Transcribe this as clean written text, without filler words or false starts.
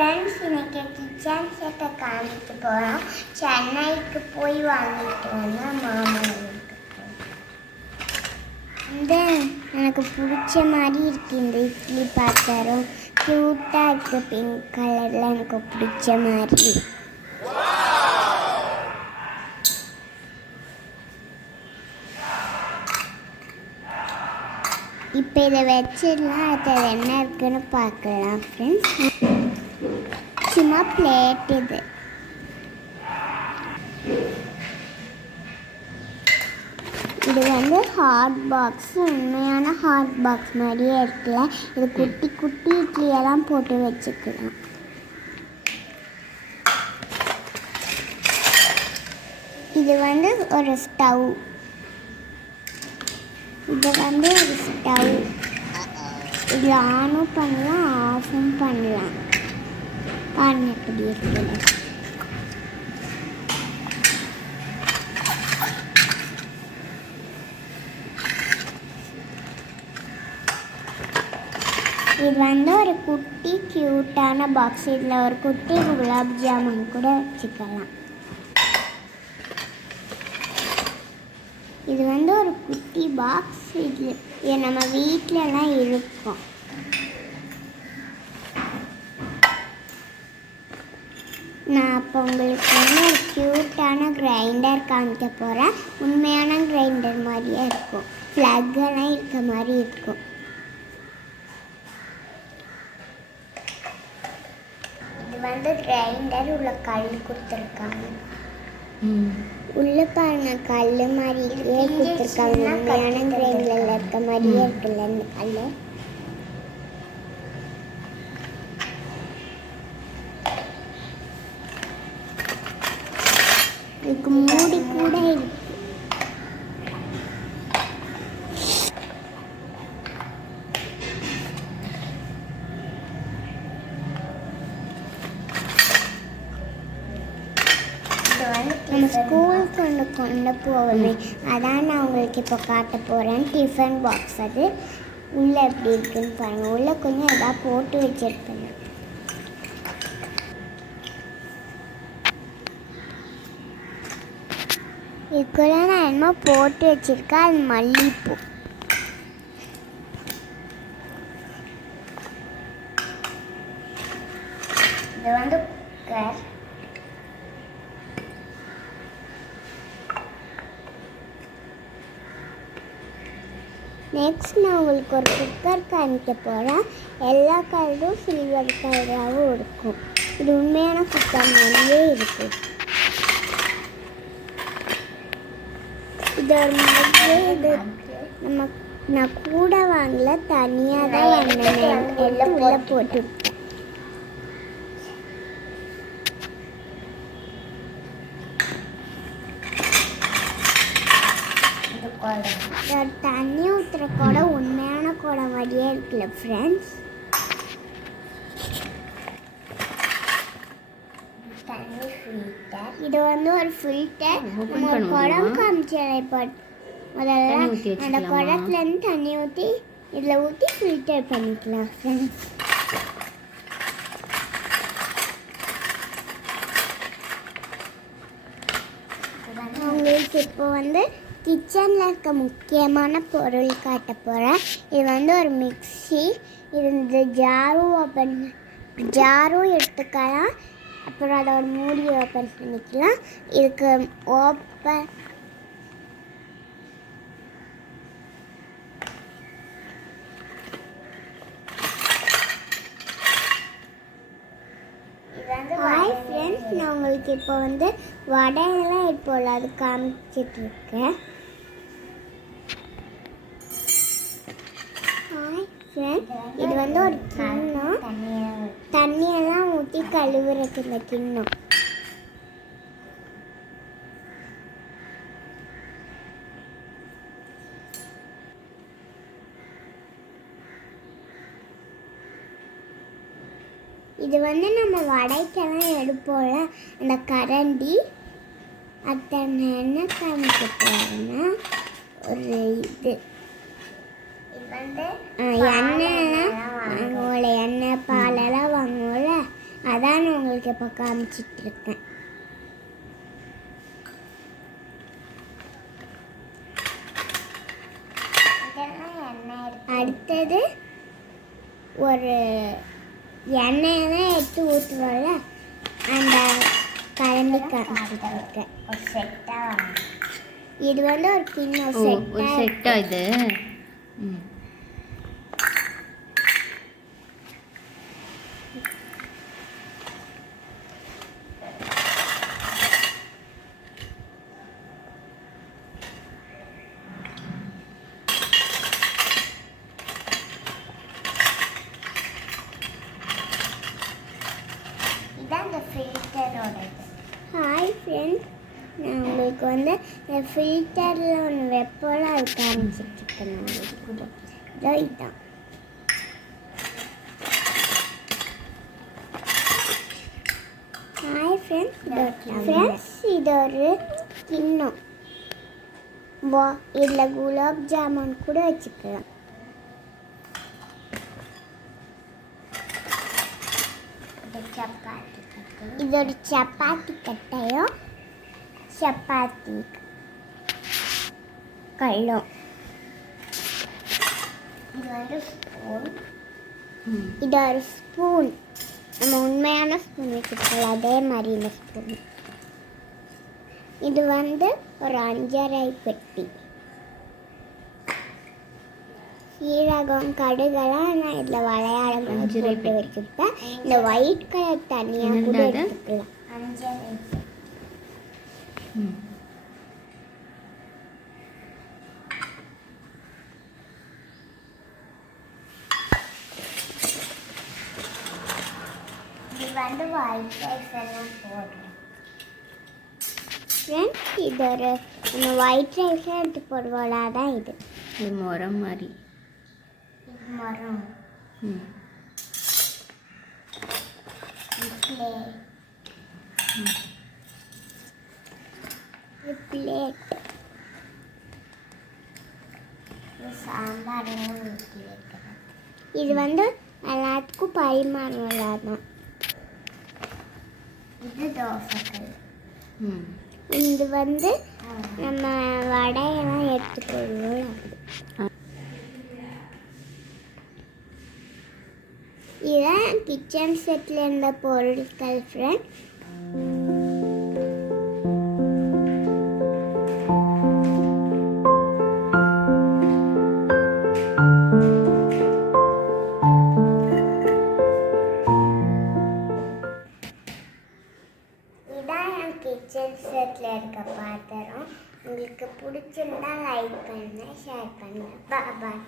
Friends, இன்னைக்கு kitchen செட்டை காமிக்க போகிறோம். சென்னைக்கு போய் வாங்கிட்டு வந்த மாமா வந்து எனக்கு பிடிச்ச மாதிரி இருக்குது. இந்த இட்லி பாத்திரம் க்யூட்டாக இருக்குது, பிங்க் கலரில் எனக்கு பிடிச்ச மாதிரி. இப்போ இதை வச்சிடலாம். அடுத்தது என்ன இருக்குன்னு பார்க்கலாம் ஃப்ரெண்ட்ஸ். சும்மா பிளேட் இது வந்து ஹாட் பாக்ஸ். உண்மையான ஹாட் பாக்ஸ் மாதிரியே இருக்குல்ல. இது குட்டி குட்டி இட்லியெல்லாம் போட்டு வச்சுக்கலாம். இது வந்து ஒரு ஸ்டவ். இது வந்து ஒரு ஸ்டவ். இதில் ஆனும் பண்ணலாம், ஆஃபும் பண்ணலாம். பாருங்க எப்படி இருக்குது. இது வந்து ஒரு குட்டி க்யூட்டான பாக்ஸ். இதில் ஒரு குட்டி குலாப் ஜாமுன் கூட வச்சுக்கலாம். இது வந்து ஒரு குட்டி பாக்ஸ். இது நம்ம வீட்டிலலாம் இருக்கும். நான் அப்போ உங்களுக்கு வந்து ஒரு க்யூட்டான கிரைண்டர் காமிக்க போகிறேன். உண்மையான கிரைண்டர் மாதிரியே இருக்கும். ப்ளக்கெல்லாம் இருக்க மாதிரி இருக்கும். இது வந்து கிரைண்டர் உள்ள கல் கொடுத்துருக்காங்க. உள்ள பாருங்க, கல் மாதிரியே கொடுத்துருக்காங்க. உண்மையான கிரைண்டரில் இருக்க மாதிரியே இருக்குல்ல இந்த கல். இதுக்கு மூடி கூட இருக்கு. நம்ம ஸ்கூலுக்கு கொண்டு போவோமே, அதான் நான் உங்களுக்கு இப்போ காட்ட போகிறேன். Tiffin box. அது உள்ளே எப்படி இருக்குன்னு பாருங்கள். உள்ளே கொஞ்சம் எதாவது போட்டு வச்சுருப்பேன். இதுக்குள்ள நான் என்னமோ போட்டு வச்சுருக்கேன். அது மல்லிப்பூ. இது வந்து குக்கர். நெக்ஸ்ட் நான் உங்களுக்கு ஒரு குக்கர் காமிக்க போகிறேன். எல்லா கலரும் சில்வர் கலராகவும் இருக்கும். இது உண்மையான குக்கர் மாதிரியே இருக்குது. இது ஒரு மாதிரி நான் கூட வாங்கல, தனியாக தான் வாங்கினேன். எல்லாம் உள்ளே போட்டு தண்ணி ஊற்றுற கூட உண்மையான கூட மாதிரியே இருக்குல்ல ஃப்ரெண்ட்ஸ். இது வந்து ஒரு ஃபில்டர். நம்ம ஒரு குடம் காமிச்சு முதல்ல அந்த குடத்துலேருந்து தண்ணி ஊற்றி இதில் ஊற்றி ஃபில்டர் பண்ணிக்கலாம் ஃப்ரெண்ட்ஸ். உங்களுக்கு இப்போ வந்து கிச்சனில் இருக்க முக்கியமான பொருள் காட்ட போகிறேன். இது வந்து ஒரு மிக்ஸி. இது இந்த ஜாரும் எடுத்துக்கலாம். அப்புறம் அதோட மூடி ஓப்பன் பண்ணிக்கலாம். இதுக்கு ஓப்பன் ஹாய் ஃப்ரெண்ட்ஸ், நான் உங்களுக்கு இப்போ வந்து வடையெல்லாம் இப்போது அது காமிச்சிட்ருக்கேன். ஹாய் ஃப்ரெண்ட்ஸ், இது வந்து ஒரு கிண்ணம். தண்ணியெல்லாம் ஊற்றி கழுவுறதுக்கு இந்த கிண்ணம். இது வந்து நம்ம வடைக்கெல்லாம் எடுப்போம்ல அந்த கரண்டி. அதை நான் என்ன காமிக்க போகிறேன்னா ஒரு இது வந்து எண்ணெய்லாம் வாங்குவோம்ல, எண்ணெய் பாலெல்லாம் வாங்குவோம்ல, அதான் நான் உங்களுக்கு இப்போ காமிச்சிட்டு இருக்கேன். அடுத்தது ஒரு எண்ணெயெல்லாம் எடுத்து ஊற்றுவோம்ல, அந்த கரண்டி காமிச்சிட்டு இருக்கேன். ஒரு செட்டாக இது வந்து ஒரு கிண்ணம் செட்டா இது. ஹாய் ஃப்ரெண்ட்ஸ், நான் உங்களுக்கு வந்து இந்த ஃபில்டரில் ஒன்று வெப்போல அது காமிச்சிட்ருக்கேன். நான் இதுதான். ஹாய் ஃப்ரெண்ட்ஸ், இது ஒரு கிண்ணம். இதில் குலாப் ஜாமுன் கூட வச்சுக்கலாம். இது ஒரு சப்பாத்தி கட்டையும் சப்பாத்தி கல்லும். இது வந்து ஸ்பூன். இது ஒரு ஸ்பூன். நம்ம உண்மையான ஸ்பூன் வச்சுக்கலாம், அதே மாதிரி இந்த ஸ்பூன். இது வந்து ஒரு 5.5 பெட்டி. சீரகம் கடுகெல்லாம் நான் இதில் விளையாடும் போட்டு வச்சுப்பேன். இந்த ஒயிட் கலர் தனியாக கூட எடுத்துக்கலாம். 5.5 இது வந்து ஒயிட் ரைஸ் எல்லாம் போடுறேன். ஃப்ரெண்ட்ஸ், இது ஒரு நம்ம ஒயிட் ரைஸாக எடுத்து போடுவோம்ல, அதான் இது. இது மரம் மாதிரி. மரம். பிளேட். சாம்பார் ஊற்றி வைக்கிறேன். இது வந்து எல்லாத்துக்கும் பரிமாறலாம் தான். இது தோசைக்கல். இது வந்து நம்ம வடையெல்லாம் எடுத்துக்கொள்வோம். இதுதான் கிச்சன் செட்டில் இருந்த பொருட்கள் ஃப்ரெண்ட். இதான் என் கிச்சன் செட்டில் இருக்க பாத்திரம். உங்களுக்கு பிடிச்சிருந்தா லைக் பண்ணுங்க, ஷேர் பண்ணுங்க. பாய்.